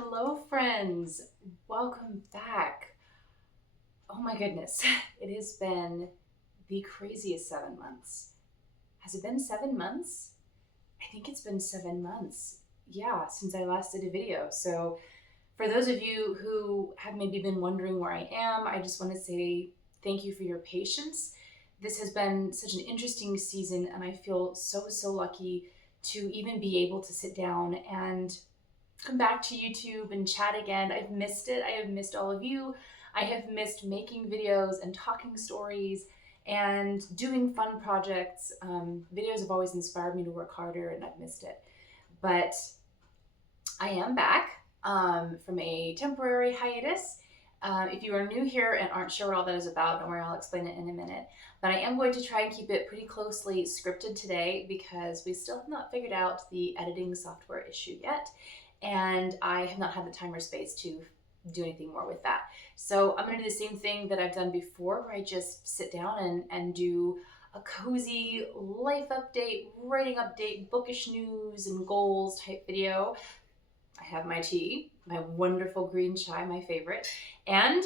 Hello, friends. Welcome back. Oh my goodness, it has been the craziest 7 months. Has it been 7 months? I think it's been 7 months. Yeah, since I last did a video. So, for those of you who have maybe been wondering where I am, I just want to say thank you for your patience. This has been such an interesting season, and I feel so lucky to even be able to sit down and come back to YouTube and chat again. I've missed it. I have missed all of you. I have missed making videos and talking stories and doing fun projects. Videos have always inspired me to work harder, and I've missed it. But I am back from a temporary hiatus. If you are new here and aren't sure what all that is about, don't worry, I'll explain it in a minute. But I am going to try and keep it pretty closely scripted today because we still have not figured out the editing software issue yet. And I have not had the time or space to do anything more with that. So I'm going to do the same thing that I've done before, where I just sit down and do a cozy life update, writing update, bookish news and goals type video. I have my tea, my wonderful green chai, my favorite, and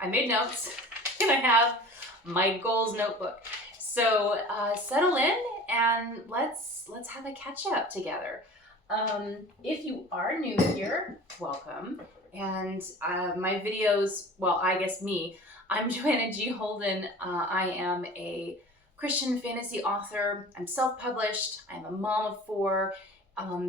I made notes, and I have my goals notebook. So settle in and let's have a catch up together. If you are new here, welcome. And my videos, well, I guess me, I'm Joanna G. Holden. I am a Christian fantasy author. I'm self-published. I'm a mom of four.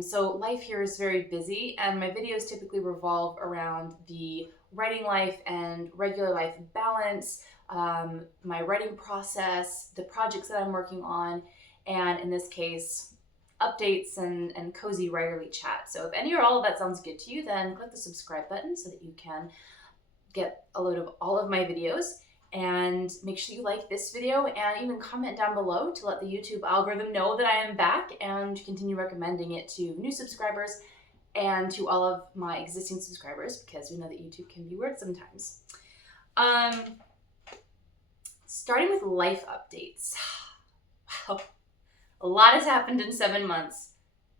So life here is very busy, and my videos typically revolve around the writing life and regular life balance, my writing process, the projects that I'm working on, and in this case, updates and cozy writerly chat. So if any or all of that sounds good to you, then click the subscribe button so that you can get a load of all of my videos. And make sure you like this video and even comment down below to let the YouTube algorithm know that I am back and continue recommending it to new subscribers and to all of my existing subscribers, because we know that YouTube can be weird sometimes. Starting with life updates. Wow. A lot has happened in 7 months.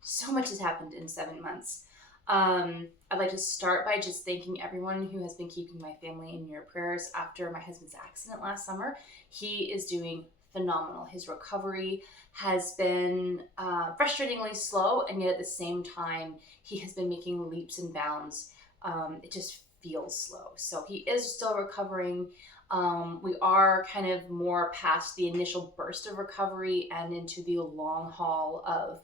So much has happened in 7 months. I'd like to start by just thanking everyone who has been keeping my family in your prayers after my husband's accident last summer. He is doing phenomenal. His recovery has been frustratingly slow, and yet at the same time, he has been making leaps and bounds. It just feels slow. So he is still recovering. We are kind of more past the initial burst of recovery and into the long haul of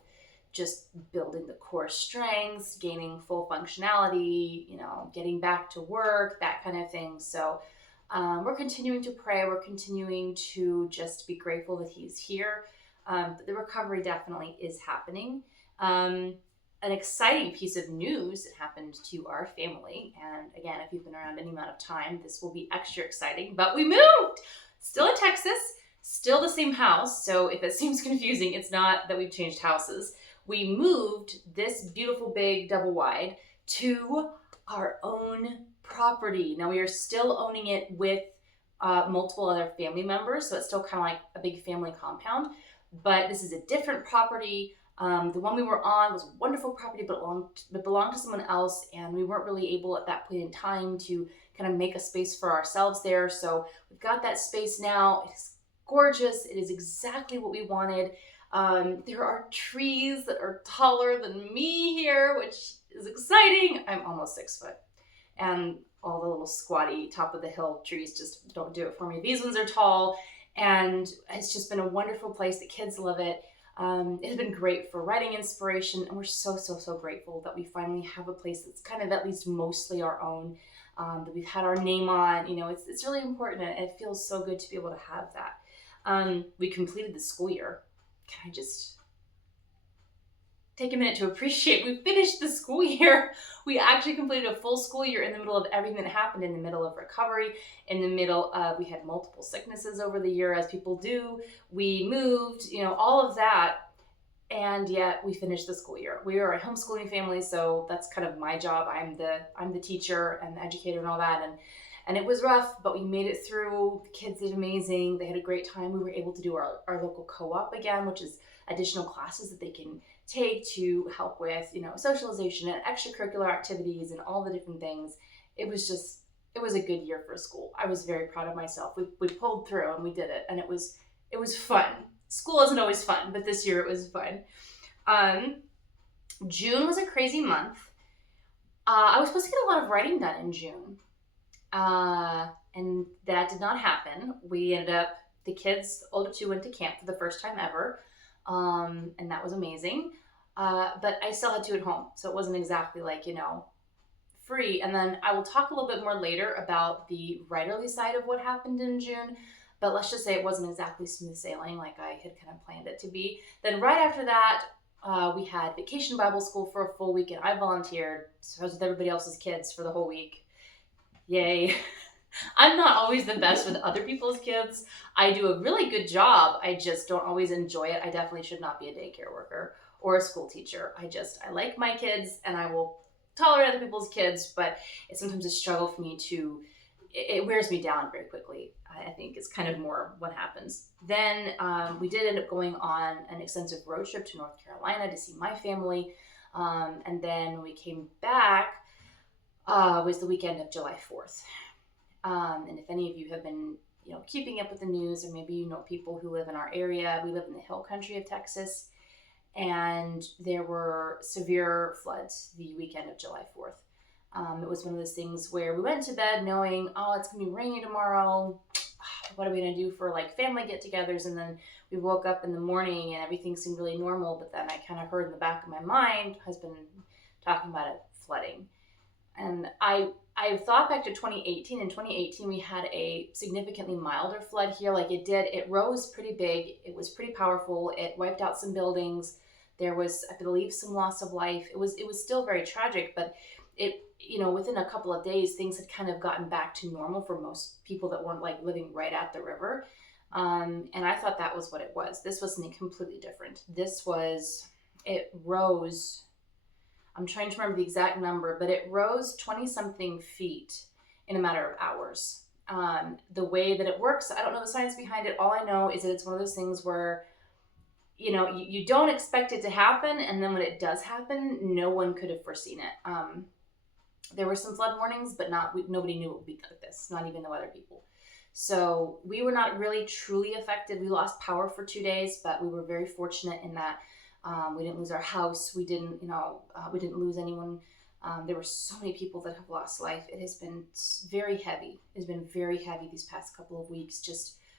just building the core strengths, gaining full functionality, getting back to work, that kind of thing. So we're continuing to pray. We're continuing to just be grateful that he's here. But the recovery definitely is happening. An exciting piece of news that happened to our family, and again, if you've been around any amount of time, this will be extra exciting, but we moved! Still in Texas, still the same house, so if it seems confusing, it's not that we've changed houses. We moved this beautiful big double wide to our own property. Now we are still owning it with multiple other family members, so it's still kind of like a big family compound, but this is a different property. The one we were on was a wonderful property, but belonged to someone else, and we weren't really able at that point in time to kind of make a space for ourselves there. So we've got that space now. It is gorgeous. It is exactly what we wanted. There are trees that are taller than me here, which is exciting. I'm almost 6 foot, and all the little squatty top of the hill trees just don't do it for me. These ones are tall, and it's just been a wonderful place. The kids love it. It has been great for writing inspiration, and we're so grateful that we finally have a place that's kind of at least mostly our own, that we've had our name on. It's really important, and it feels so good to be able to have that. We completed the school year. Can I just take a minute to appreciate we finished the school year? We actually completed a full school year in the middle of everything that happened, in the middle of recovery, in the middle of, we had multiple sicknesses over the year, as people do. We moved, all of that, and yet we finished the school year. We are a homeschooling family, so that's kind of my job. I'm the teacher and the educator and all that, And it was rough, but we made it through. The kids did amazing. They had a great time. We were able to do our local co-op again, which is additional classes that they can take to help with, socialization and extracurricular activities and all the different things. It was a good year for school. I was very proud of myself. We pulled through and we did it, and it was fun. School isn't always fun, but this year it was fun. June was a crazy month. I was supposed to get a lot of writing done in June, and that did not happen. We ended up, the kids, the older two, went to camp for the first time ever, and that was amazing. But I still had to at home, so it wasn't exactly like, free. And then I will talk a little bit more later about the writerly side of what happened in June, but let's just say it wasn't exactly smooth sailing like I had kind of planned it to be. Then right after that, we had Vacation Bible School for a full week, and I volunteered, so I was with everybody else's kids for the whole week. Yay. I'm not always the best with other people's kids. I do a really good job. I just don't always enjoy it. I definitely should not be a daycare worker or a school teacher. I like my kids, and I will tolerate other people's kids, but it's sometimes a struggle for me it wears me down very quickly. I think is kind of more what happens. Then we did end up going on an extensive road trip to North Carolina to see my family. And then when we came back, was the weekend of July 4th. And if any of you have been, keeping up with the news, or maybe you know people who live in our area, we live in the hill country of Texas, and there were severe floods the weekend of July 4th. It was one of those things where we went to bed knowing, it's going to be rainy tomorrow. What are we going to do for family get-togethers? And then we woke up in the morning and everything seemed really normal. But then I kind of heard in the back of my mind, husband talking about it flooding. And I thought back to 2018. In 2018, we had a significantly milder flood here. It rose pretty big. It was pretty powerful. It wiped out some buildings. There was, I believe, some loss of life. It was still very tragic, but within a couple of days, things had kind of gotten back to normal for most people that weren't living right at the river. And I thought that was what it was. This was something completely different. It rose, I'm trying to remember the exact number, but it rose 20 something feet in a matter of hours. The way that it works, I don't know the science behind it. All I know is that it's one of those things where you don't expect it to happen, and then when it does happen, no one could have foreseen it. There were some flood warnings, but nobody knew it would be like this, not even the weather people. So we were not really truly affected. We lost power for 2 days, but we were very fortunate in that we didn't lose our house. We didn't lose anyone. There were so many people that have lost life. It has been very heavy. It has been very heavy these past couple of weeks.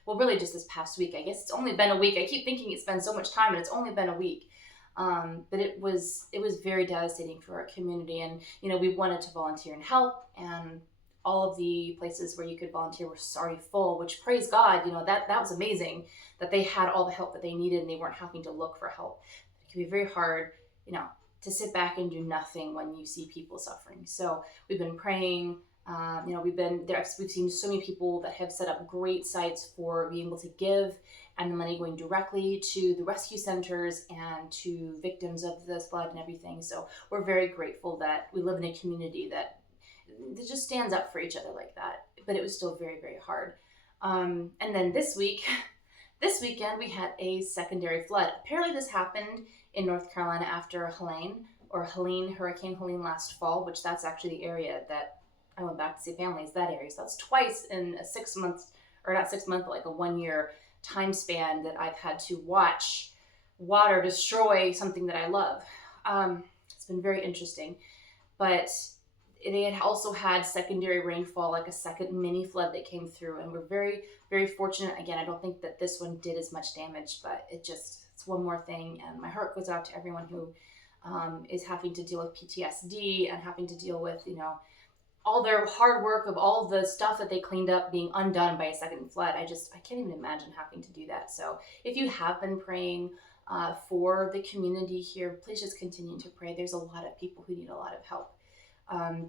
Really just this past week. I guess it's only been a week. I keep thinking it's been so much time, and it's only been a week. But it was very devastating for our community, and we wanted to volunteer and help, and all of the places where you could volunteer were already full, which, praise God, that was amazing that they had all the help that they needed and they weren't having to look for help. It can be very hard, to sit back and do nothing when you see people suffering. So we've been praying. We've seen so many people that have set up great sites for being able to give, and the money going directly to the rescue centers and to victims of this flood and everything. So we're very grateful that we live in a community that just stands up for each other like that. But it was still very, very hard. And then this weekend, we had a secondary flood. Apparently this happened in North Carolina after Hurricane Helene last fall, which that's actually the area that I went back to see families, that area. So that's twice in a 6 months, or not 6 months, but like a 1 year time span that I've had to watch water destroy something that I love. It's been very interesting. But they had also had secondary rainfall, like a second mini flood that came through, and we're very, very fortunate. Again, I don't think that this one did as much damage, but it's one more thing, and my heart goes out to everyone who is having to deal with PTSD and having to deal with, all their hard work of all the stuff that they cleaned up being undone by a second flood. I can't even imagine having to do that. So if you have been praying for the community here, please just continue to pray. There's a lot of people who need a lot of help.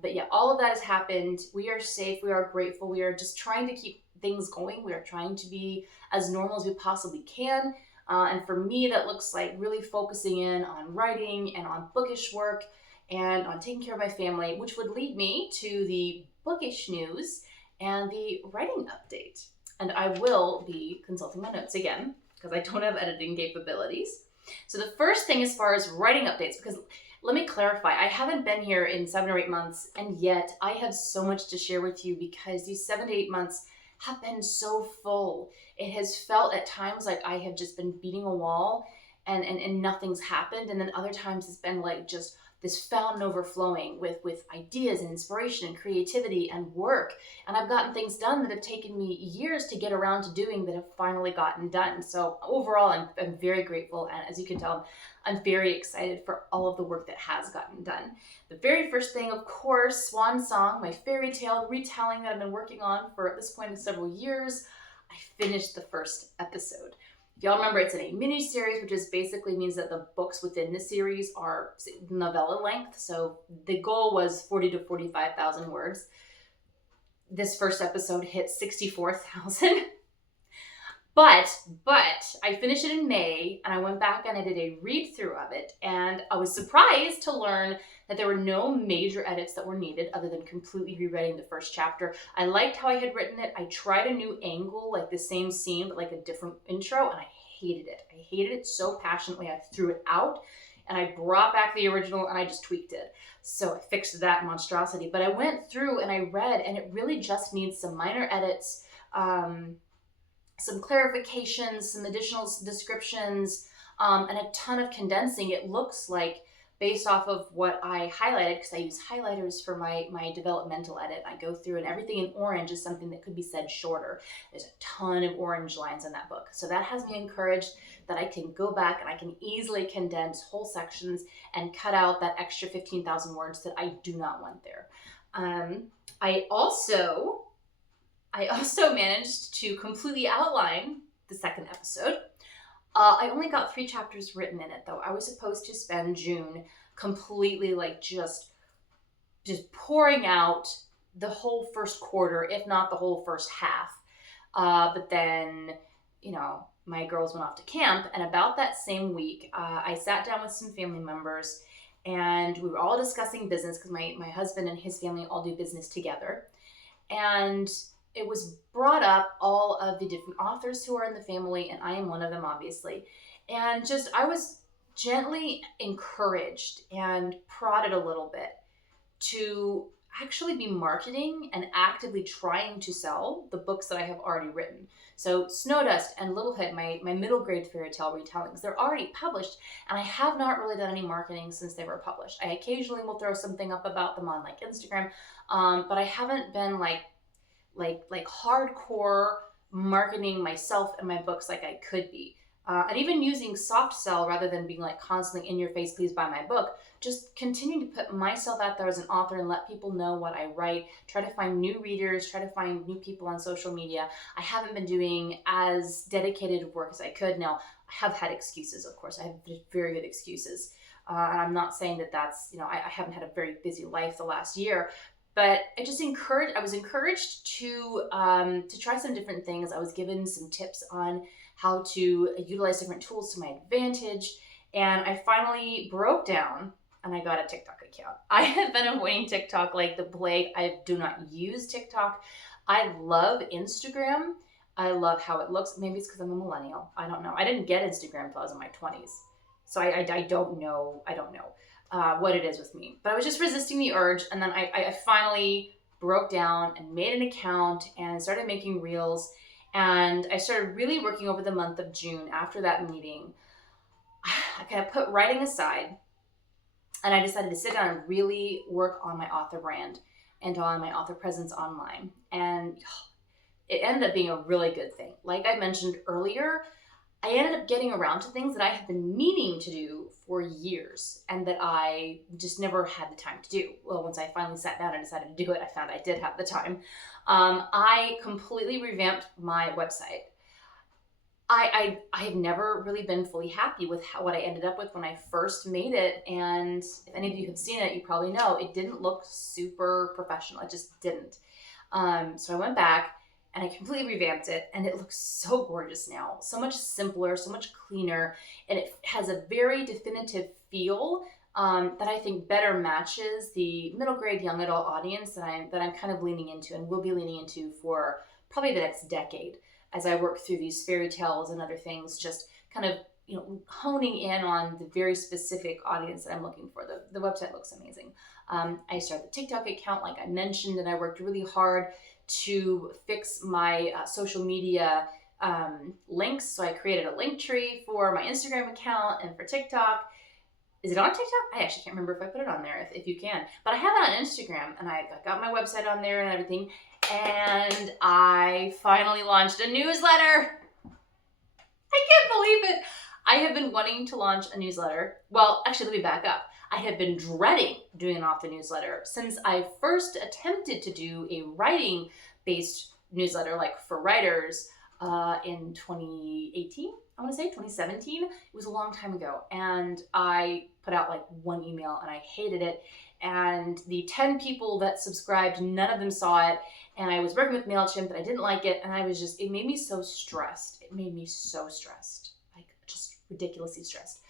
But yeah, all of that has happened. We are safe. We are grateful. We are just trying to keep things going. We are trying to be as normal as we possibly can. And for me, that looks like really focusing in on writing and on bookish work and on taking care of my family, which would lead me to the bookish news. and the writing update. And I will be consulting my notes again because I don't have editing capabilities. So the first thing as far as writing updates, because let me clarify, I haven't been here in 7 or 8 months, and yet I have so much to share with you because these 7 to 8 months have been so full. It has felt at times like I have just been beating a wall and nothing's happened. And then other times it's been like just this fountain overflowing with ideas and inspiration and creativity and work. And I've gotten things done that have taken me years to get around to doing that have finally gotten done. So overall, I'm very grateful. And as you can tell, I'm very excited for all of the work that has gotten done. The very first thing, of course, Swan Song, my fairy tale retelling that I've been working on for at this point in several years. I finished the first episode. If y'all remember, it's in a mini-series, which is basically means that the books within the series are novella length. So the goal was 40 to 45,000 words. This first episode hit 64,000. But I finished it in May, and I went back and I did a read-through of it, and I was surprised to learn that there were no major edits that were needed other than completely rewriting the first chapter. I liked how I had written it. I tried a new angle, like the same scene, but like a different intro, and I hated it. I hated it so passionately, I threw it out, and I brought back the original, and I just tweaked it. So I fixed that monstrosity. But I went through and I read, and it really just needs some minor edits, some clarifications, some additional descriptions, and a ton of condensing. It looks like, based off of what I highlighted, because I use highlighters for my developmental edit, I go through and everything in orange is something that could be said shorter. There's a ton of orange lines in that book. So that has me encouraged that I can go back and I can easily condense whole sections and cut out that extra 15,000 words that I do not want there. I also managed to completely outline the second episode. I only got 3 chapters written in it, though. I was supposed to spend June completely like just pouring out the whole first quarter, if not the whole first half. But then, my girls went off to camp, and about that same week, I sat down with some family members, and we were all discussing business because my husband and his family all do business together. And it was brought up all of the different authors who are in the family, and I am one of them, obviously. And I was gently encouraged and prodded a little bit to actually be marketing and actively trying to sell the books that I have already written. So Snowdust and Little Hit, my middle grade fairy tale retellings, they're already published, and I have not really done any marketing since they were published. I occasionally will throw something up about them on like Instagram, but I haven't been like hardcore marketing myself and my books like I could be. And even using soft sell rather than being like constantly in your face, please buy my book. Just continue to put myself out there as an author and let people know what I write. Try to find new readers, try to find new people on social media. I haven't been doing as dedicated work as I could. Now, I have had excuses, of course. I have very good excuses. And I'm not saying that that's, I haven't had a very busy life the last year. But I was encouraged to try some different things. I was given some tips on how to utilize different tools to my advantage. And I finally broke down and I got a TikTok account. I have been avoiding TikTok like the plague. I do not use TikTok. I love Instagram. I love how it looks. Maybe it's because I'm a millennial. I don't know. I didn't get Instagram until I was in my 20s. So I don't know. I don't know what it is with me. But I was just resisting the urge. And then I finally broke down and made an account and started making reels. And I started really working over the month of June after that meeting. I kind of put writing aside and I decided to sit down and really work on my author brand and on my author presence online. And it ended up being a really good thing. Like I mentioned earlier, I ended up getting around to things that I had been meaning to do for years and that I just never had the time to do. Well, once I finally sat down and decided to do it, I found I did have the time. I completely revamped my website. I've never really been fully happy with what I ended up with when I first made it. And if any of you have seen it, you probably know it didn't look super professional. It just didn't. So I went back and I completely revamped it, and it looks so gorgeous now. So much simpler, so much cleaner, and it has a very definitive feel that I think better matches the middle grade young adult audience that I'm kind of leaning into and will be leaning into for probably the next decade as I work through these fairy tales and other things, just kind of honing in on the very specific audience that I'm looking for. The website looks amazing. I started the TikTok account, like I mentioned, and I worked really hard to fix my social media links. So I created a link tree for my Instagram account and for TikTok. Is it on TikTok? I actually can't remember if I put it on there, if you can. But I have it on Instagram, and I got my website on there and everything. And I finally launched a newsletter. I can't believe it. I have been wanting to launch a newsletter. Well, actually, let me back up. I have been dreading doing an author newsletter since I first attempted to do a writing-based newsletter, like for writers, in 2018. I want to say 2017. It was a long time ago. And I put out like one email and I hated it. And the 10 people that subscribed, none of them saw it. And I was working with MailChimp and I didn't like it. And it made me so stressed. Like just ridiculously stressed.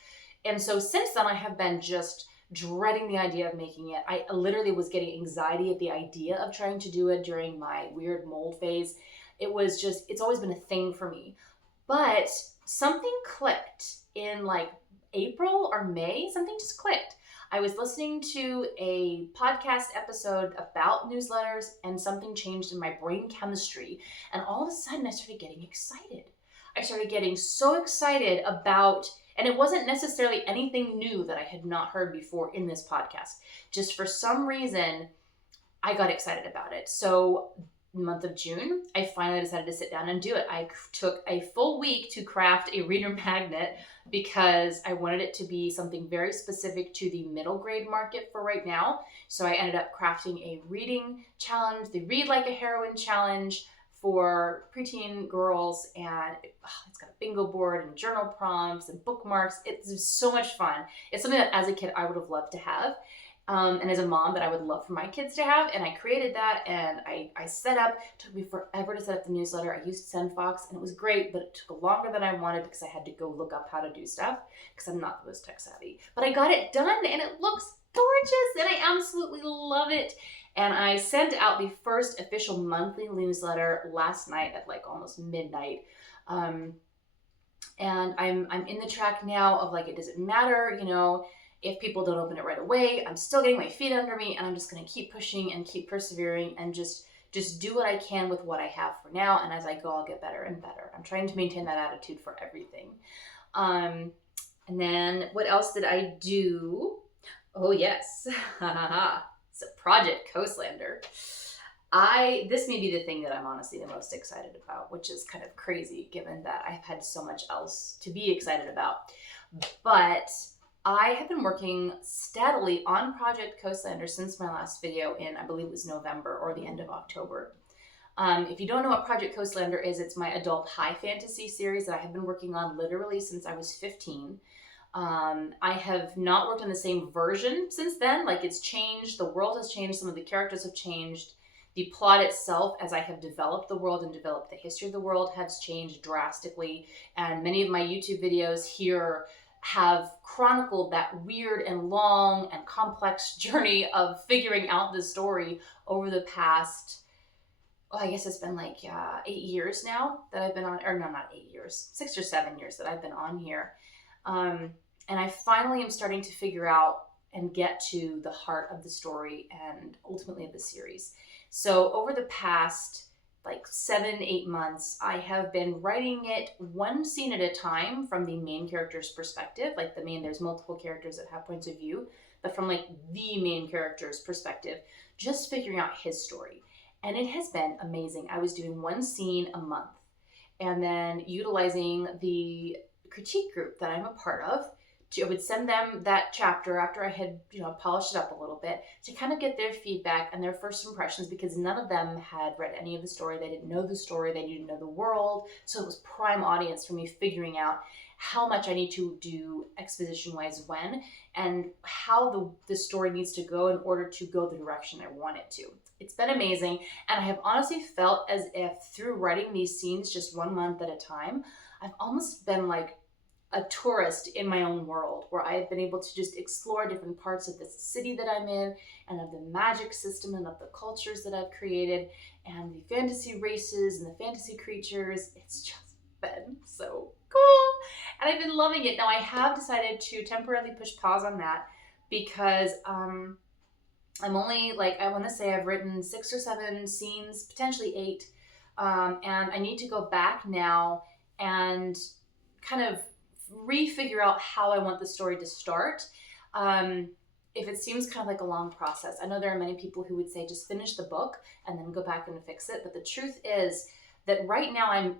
And so since then I have been just dreading the idea of making it. I literally was getting anxiety at the idea of trying to do it during my weird mold phase. It's always been a thing for me. But something clicked in like April or May, something just clicked. I was listening to a podcast episode about newsletters and something changed in my brain chemistry. And all of a sudden I started getting excited. I started getting so excited about, and it wasn't necessarily anything new that I had not heard before in this podcast. Just for some reason, I got excited about it. So month of June, I finally decided to sit down and do it. I took a full week to craft a reader magnet because I wanted it to be something very specific to the middle grade market for right now. So I ended up crafting a reading challenge, the Read Like a Heroine challenge for preteen girls, and it's got a bingo board and journal prompts and bookmarks. It's so much fun. It's something that as a kid I would have loved to have. And as a mom that I would love for my kids to have. And I created that and I set up. It took me forever to set up the newsletter. I used SendFox and it was great, but it took longer than I wanted because I had to go look up how to do stuff because I'm not the most tech savvy. But I got it done and it looks gorgeous and I absolutely love it. And I sent out the first official monthly newsletter last night at like almost midnight. And I'm in the track now of like, it doesn't matter, if people don't open it right away, I'm still getting my feet under me and I'm just going to keep pushing and keep persevering and just do what I can with what I have for now. And as I go, I'll get better and better. I'm trying to maintain that attitude for everything. And then what else did I do? Oh, yes. It's a Project Coastlander. This may be the thing that I'm honestly the most excited about, which is kind of crazy given that I've had so much else to be excited about. But I have been working steadily on Project Coastlander since my last video in, I believe it was November or the end of October. If you don't know what Project Coastlander is, it's my adult high fantasy series that I have been working on literally since I was 15. I have not worked on the same version since then. Like, it's changed, the world has changed, some of the characters have changed. The plot itself, as I have developed the world and developed the history of the world, has changed drastically. And many of my YouTube videos here have chronicled that weird and long and complex journey of figuring out the story over the past, I guess it's been like 8 years now that I've been on, or no, not 8 years, 6 or 7 years that I've been on here. And I finally am starting to figure out and get to the heart of the story and ultimately of the series. So over the past like 7-8 months, I have been writing it one scene at a time from the main character's perspective. Like there's multiple characters that have points of view, but from like the main character's perspective, just figuring out his story. And it has been amazing. I was doing one scene a month and then utilizing the critique group that I'm a part of. I would send them that chapter after I had, polished it up a little bit to kind of get their feedback and their first impressions, because none of them had read any of the story. They didn't know the story. They didn't know the world. So it was prime audience for me figuring out how much I need to do exposition-wise when, and how the story needs to go in order to go the direction I want it to. It's been amazing. And I have honestly felt as if through writing these scenes just 1 month at a time, I've almost been like a tourist in my own world, where I've been able to just explore different parts of this city that I'm in, and of the magic system and of the cultures that I've created, and the fantasy races and the fantasy creatures. It's just been so cool. And I've been loving it. Now I have decided to temporarily push pause on that because I'm only like, I want to say I've written 6 or 7 scenes, potentially 8. And I need to go back now and kind of refigure out how I want the story to start. If it seems kind of like a long process, I know there are many people who would say just finish the book and then go back and fix it. But the truth is that right now I'm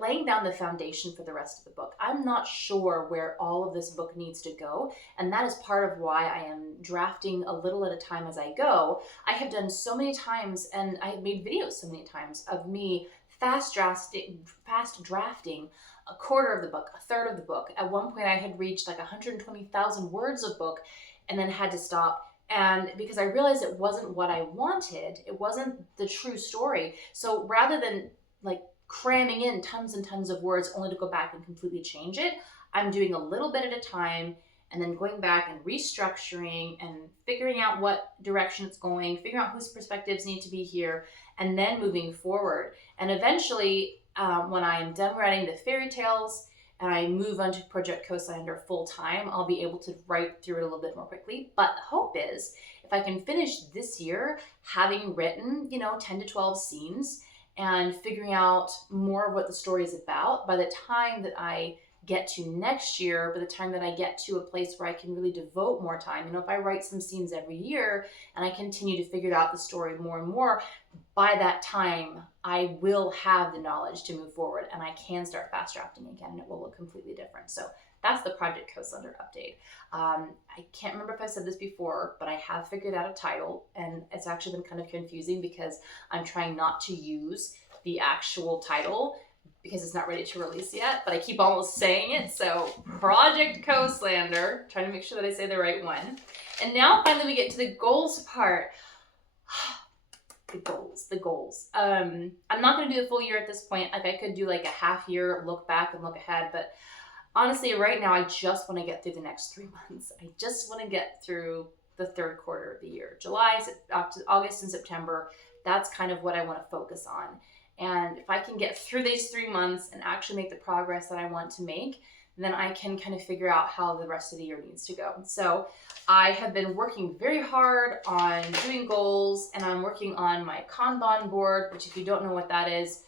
laying down the foundation for the rest of the book. I'm not sure where all of this book needs to go. And that is part of why I am drafting a little at a time as I go. I have done so many times, and I have made videos so many times of me fast drafting a quarter of the book, a third of the book. At one point I had reached like 120,000 words of book and then had to stop. And because I realized it wasn't what I wanted, it wasn't the true story. So rather than like cramming in tons and tons of words only to go back and completely change it, I'm doing a little bit at a time and then going back and restructuring and figuring out what direction it's going, figuring out whose perspectives need to be here, and then moving forward. And eventually, when I am done writing the fairy tales and I move on to Project Coastlander full time, I'll be able to write through it a little bit more quickly. But the hope is, if I can finish this year having written, 10 to 12 scenes and figuring out more of what the story is about, by the time that I get to next year, by the time that I get to a place where I can really devote more time, if I write some scenes every year and I continue to figure out the story more and more, by that time I will have the knowledge to move forward and I can start fast drafting again and it will look completely different. So that's the Project Coastlander update. I can't remember if I said this before, but I have figured out a title, and it's actually been kind of confusing because I'm trying not to use the actual title because it's not ready to release yet, but I keep almost saying it. So Project Coastlander, trying to make sure that I say the right one. And now finally we get to the goals part. The goals. I'm not going to do the full year at this point. Like I could do like a half year look back and look ahead, but honestly, right now I just want to get through the next 3 months. I just want to get through the third quarter of the year. July, August, and September. That's kind of what I want to focus on. And if I can get through these 3 months and actually make the progress that I want to make, then I can kind of figure out how the rest of the year needs to go. So I have been working very hard on doing goals, and I'm working on my Kanban board, which if you don't know what that is,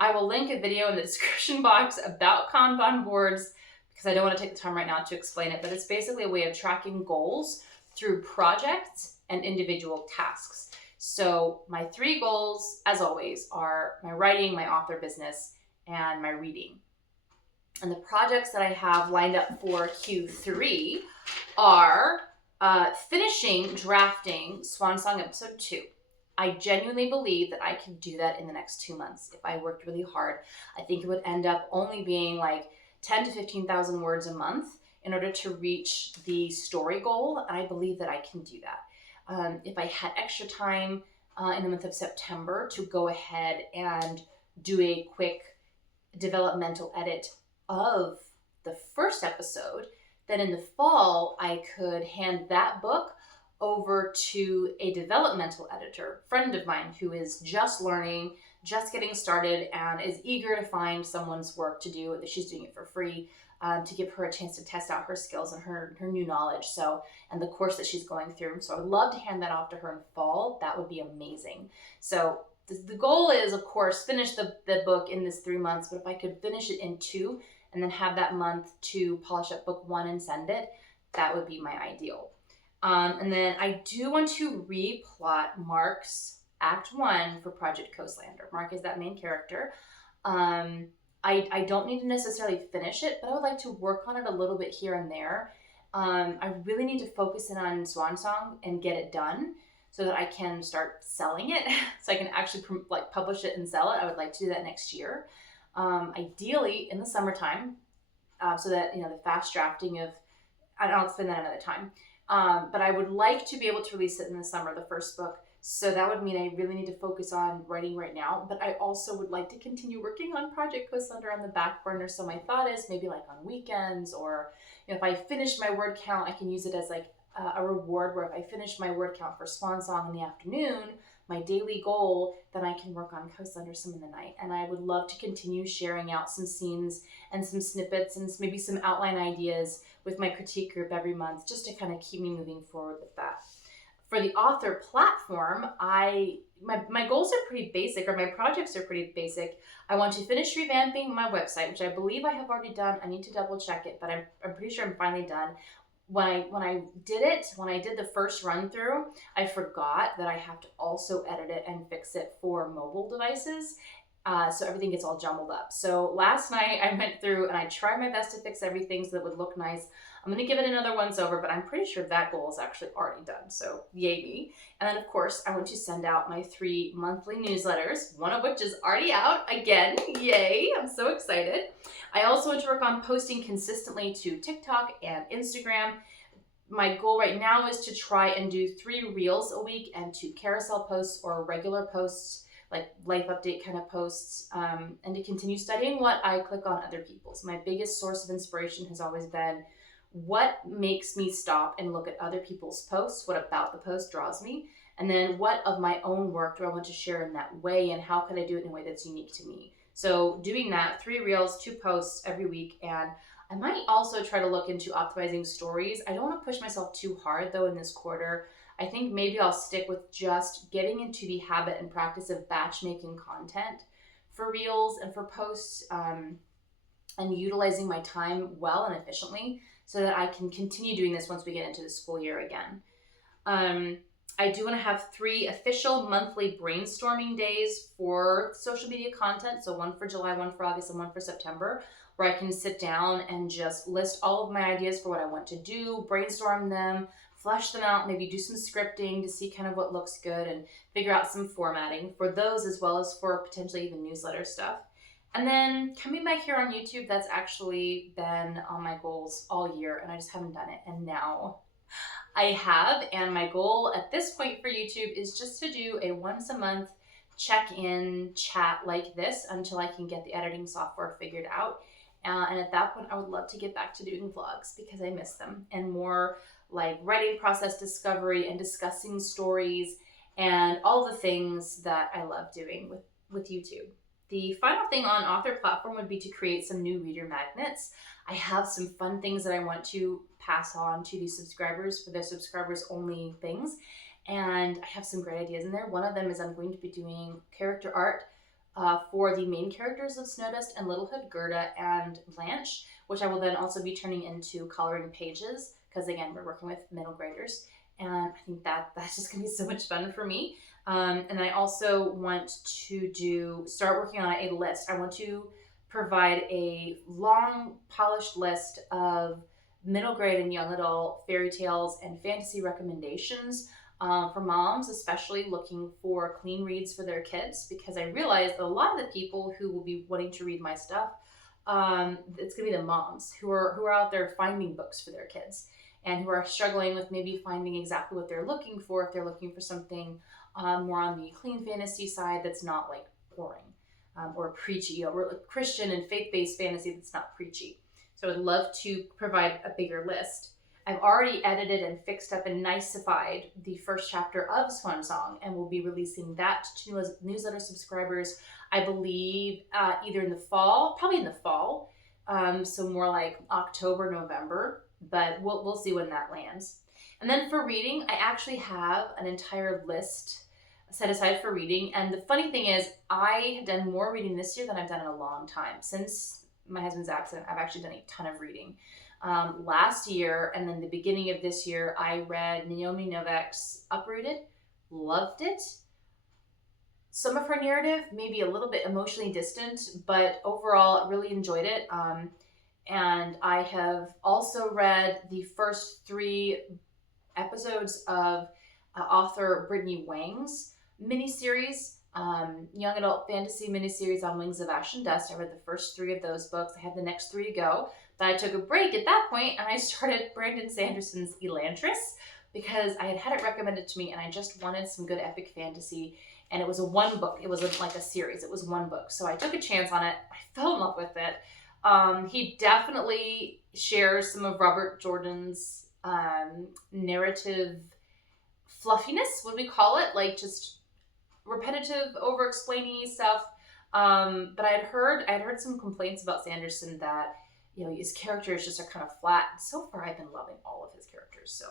I will link a video in the description box about Kanban boards because I don't want to take the time right now to explain it, but it's basically a way of tracking goals through projects and individual tasks. So my 3 goals, as always, are my writing, my author business, and my reading. And the projects that I have lined up for Q3 are finishing drafting Swan Song Episode 2. I genuinely believe that I can do that in the next 2 months if I worked really hard. I think it would end up only being like 10 to 15,000 words a month in order to reach the story goal. And I believe that I can do that. If I had extra time in the month of September to go ahead and do a quick developmental edit of the first episode, then in the fall I could hand that book over to a developmental editor, friend of mine who is just learning, just getting started, and is eager to find someone's work to do. She's doing it for free to give her a chance to test out her skills and her new knowledge. So, and the course that she's going through. So I would love to hand that off to her in fall. That would be amazing. So the goal is, of course, finish the book in this 3 months, but if I could finish it in 2 and then have that month to polish up book 1 and send it, that would be my ideal. And then I do want to replot Mark's Act 1 for Project Coastlander. Mark is that main character. I don't need to necessarily finish it, but I would like to work on it a little bit here and there. I really need to focus in on Swan Song and get it done so that I can start selling it, so I can actually publish it and sell it. I would like to do that next year, ideally in the summertime, so that the fast drafting of, I'll explain that another time. But I would like to be able to release it in the summer, the first book, So that would mean I really need to focus on writing right now, but I also would like to continue working on Project Co-Slender on the back burner. So my thought is maybe like on weekends, or if I finish my word count, I can use it as like a reward, where if I finish my word count for Swan Song in the afternoon, my daily goal, then I can work on Co-Slender some in the night. And I would love to continue sharing out some scenes and some snippets and maybe some outline ideas with my critique group every month, just to kind of keep me moving forward with that. For the author platform, my goals are pretty basic, or my projects are pretty basic. I want to finish revamping my website, which I believe I have already done. I need to double check it, but I'm pretty sure I'm finally done. When I did the first run through, I forgot that I have to also edit it and fix it for mobile devices. So everything gets all jumbled up. So last night I went through and I tried my best to fix everything so that it would look nice. I'm going to give it another once over, but I'm pretty sure that goal is actually already done. So yay me. And then of course I want to send out my 3 monthly newsletters, one of which is already out again. Yay. I'm so excited. I also want to work on posting consistently to TikTok and Instagram. My goal right now is to try and do 3 reels a week and 2 carousel posts or regular posts, like life update kind of posts, and to continue studying what I click on other people's. My biggest source of inspiration has always been what makes me stop and look at other people's posts, what about the post draws me, and then what of my own work do I want to share in that way, and how can I do it in a way that's unique to me. So doing that, 3 reels, 2 posts every week, and I might also try to look into optimizing stories. I don't want to push myself too hard though in this quarter. I think maybe I'll stick with just getting into the habit and practice of batch making content for reels and for posts, and utilizing my time well and efficiently so that I can continue doing this once we get into the school year again. I do want to have 3 official monthly brainstorming days for social media content. So one for July, one for August, and one for September, where I can sit down and just list all of my ideas for what I want to do, brainstorm them, flesh them out, maybe do some scripting to see kind of what looks good and figure out some formatting for those, as well as for potentially even newsletter stuff. And then coming back here on YouTube, that's actually been on my goals all year, and I just haven't done it. And now I have, and my goal at this point for YouTube is just to do a once a month check-in chat like this until I can get the editing software figured out. And at that point, I would love to get back to doing vlogs because I miss them, and more like writing process discovery and discussing stories and all the things that I love doing with YouTube. The final thing on author platform would be to create some new reader magnets. I have some fun things that I want to pass on to the subscribers for their subscribers only things. And I have some great ideas in there. One of them is I'm going to be doing character art for the main characters of Snowdust and Littlehood, Gerda and Blanche, which I will then also be turning into coloring pages, because again, we're working with middle graders. And I think that's just gonna be so much fun for me. And I also want to start working on a list. I want to provide a long, polished list of middle grade and young adult fairy tales and fantasy recommendations for moms, especially looking for clean reads for their kids, because I realized that a lot of the people who will be wanting to read my stuff, it's gonna be the moms who are out there finding books for their kids and who are struggling with maybe finding exactly what they're looking for, if they're looking for something more on the clean fantasy side that's not like boring or preachy, or like Christian and faith-based fantasy that's not preachy. So I'd love to provide a bigger list. I've already edited and fixed up and niceified the first chapter of Swan Song, and we'll be releasing that to newsletter subscribers, I believe, either in the fall, probably in the fall, so more like October, November, but we'll see when that lands. And then for reading, I actually have an entire list set aside for reading. And the funny thing is, I have done more reading this year than I've done in a long time. Since my husband's accident, I've actually done a ton of reading. Last year and then the beginning of this year, I read Naomi Novik's Uprooted, loved it. Some of her narrative, maybe a little bit emotionally distant, but overall really enjoyed it. And I have also read the first 3 episodes of author Brittany Wang's miniseries, young adult fantasy miniseries on Wings of Ash and Dust. I read the first 3 of those books. I have the next 3 to go. But I took a break at that point and I started Brandon Sanderson's Elantris, because I had had it recommended to me and I just wanted some good epic fantasy. And it was a one book. It wasn't like a series. It was one book. So I took a chance on it. I fell in love with it. He definitely shares some of Robert Jordan's narrative fluffiness, what we call it, like just repetitive, over-explaining stuff. But I had heard some complaints about Sanderson that his characters just are kind of flat. So far, I've been loving all of his characters. So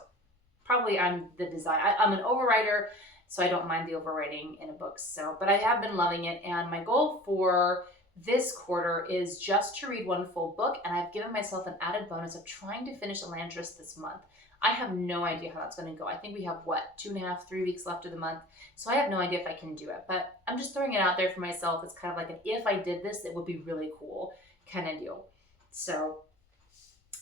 probably I'm the design. I'm an overwriter, so I don't mind the overwriting in a book. So, but I have been loving it, and my goal for this quarter is just to read one full book, and I've given myself an added bonus of trying to finish Elantris this month. I have no idea how that's going to go. I think we have, 2.5, 3 weeks left of the month. So I have no idea if I can do it, but I'm just throwing it out there for myself. It's kind of like an if I did this, it would be really cool kind of deal. So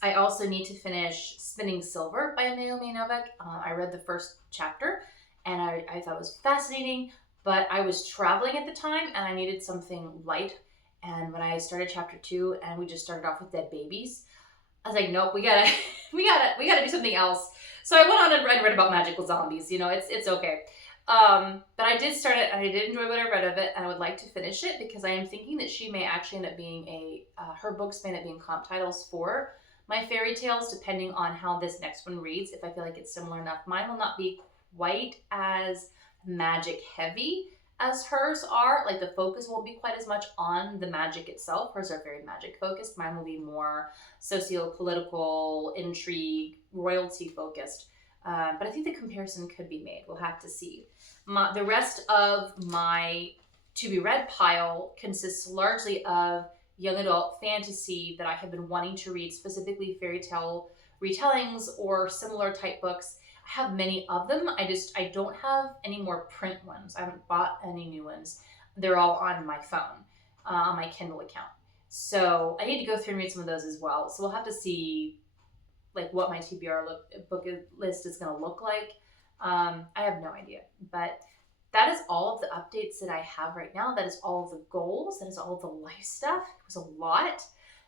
I also need to finish Spinning Silver by Naomi Novik. I read the first chapter and I thought it was fascinating, but I was traveling at the time and I needed something light. And when I started chapter 2 and we just started off with dead babies, I was like, nope, we gotta do something else. So I went on and read about magical zombies. It's okay. But I did start it and I did enjoy what I read of it, and I would like to finish it because I am thinking that she may actually end up being her books may end up being comp titles for my fairy tales, depending on how this next one reads. If I feel like it's similar enough, mine will not be quite as magic heavy as hers are. Like the focus won't be quite as much on the magic itself. Hers are very magic focused. Mine will be more socio-political, intrigue, royalty focused. But I think the comparison could be made. We'll have to see. The rest of my to be read pile consists largely of young adult fantasy that I have been wanting to read, specifically fairy tale retellings or similar type books. I have many of them. I don't have any more print ones. I haven't bought any new ones. They're all on my phone, on my Kindle account. So I need to go through and read some of those as well. So we'll have to see like what my TBR book list is going to look like. I have no idea, but that is all of the updates that I have right now. That is all of the goals. That is all of the life stuff. It was a lot.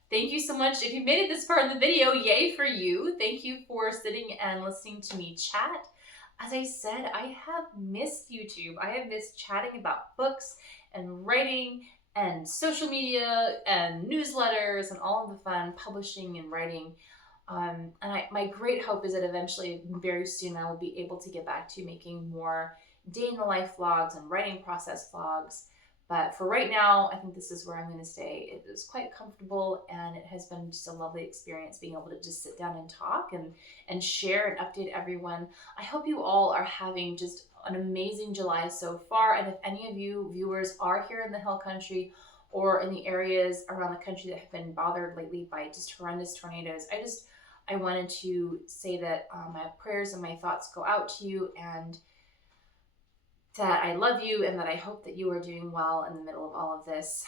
Thank you so much. If you made it this far in the video, yay for you. Thank you for sitting and listening to me chat. As I said, I have missed YouTube. I have missed chatting about books and writing and social media and newsletters and all of the fun publishing and writing. And my great hope is that eventually, very soon, I will be able to get back to making more day in the life vlogs and writing process vlogs. But for right now, I think this is where I'm going to stay. It is quite comfortable, and it has been just a lovely experience being able to just sit down and talk and share and update everyone. I hope you all are having just an amazing July so far. And if any of you viewers are here in the Hill Country or in the areas around the country that have been bothered lately by just horrendous tornadoes, I wanted to say that my prayers and my thoughts go out to you, and that I love you, and that I hope that you are doing well in the middle of all of this.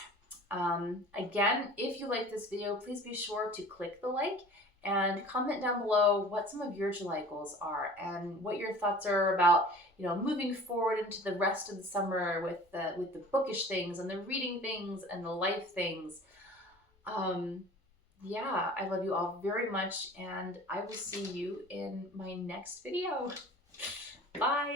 Again, if you like this video, please be sure to click the like and comment down below what some of your July goals are and what your thoughts are about, moving forward into the rest of the summer with the bookish things and the reading things and the life things. Yeah, I love you all very much, and I will see you in my next video. Bye.